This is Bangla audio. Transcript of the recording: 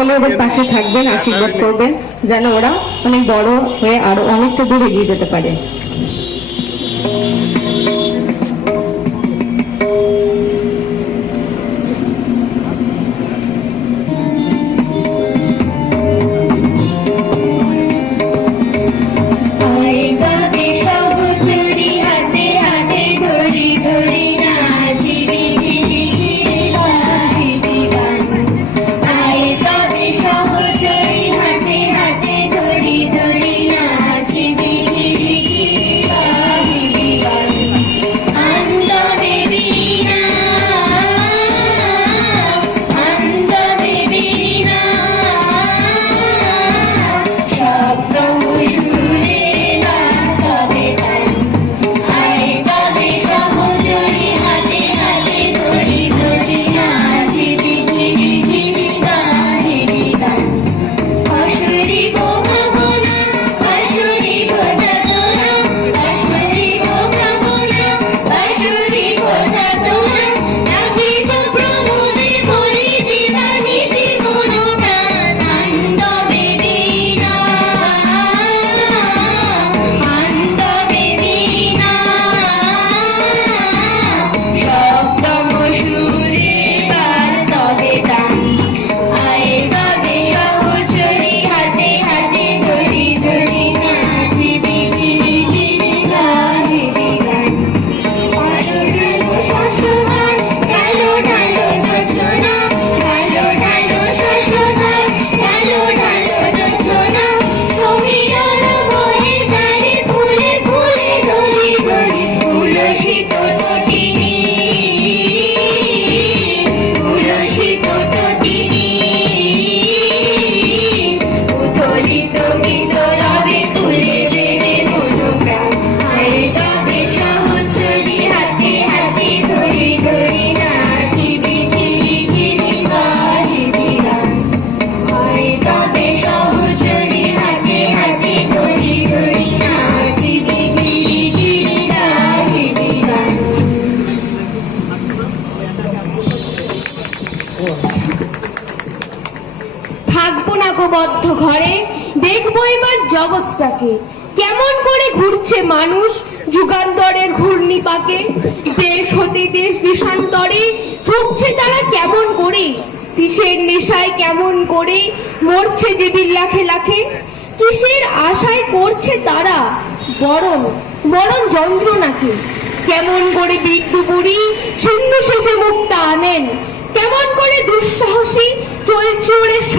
সকলে ওদের পাশে থাকবেন, আশীর্বাদ করবেন যেন ওরা অনেক বড় হয়ে আরো অনেকটা দূর এগিয়ে যেতে পারে। থাকবো না গো বদ্ধ ঘরে, দেখবো এবার জগৎটাকে কেমন করে ঘুরছে মানুষ যুগান্তরের ঘূর্ণি পাকে। দেশ হতে দেশ দেশান্তরে ছুটছে তারা কেমন করে, কিসের নেশায় কেমন করে মরছে জীবীর লাখে লাখে। কিসের আশায় করছে তারা বরণ বরণ যন্ত্রণাকে, কেমন করে বিদ্যুপুরী সিন্ধু শেষে মুক্তা আনেন, কেমন করে দুঃসাহসী চলছে ওরে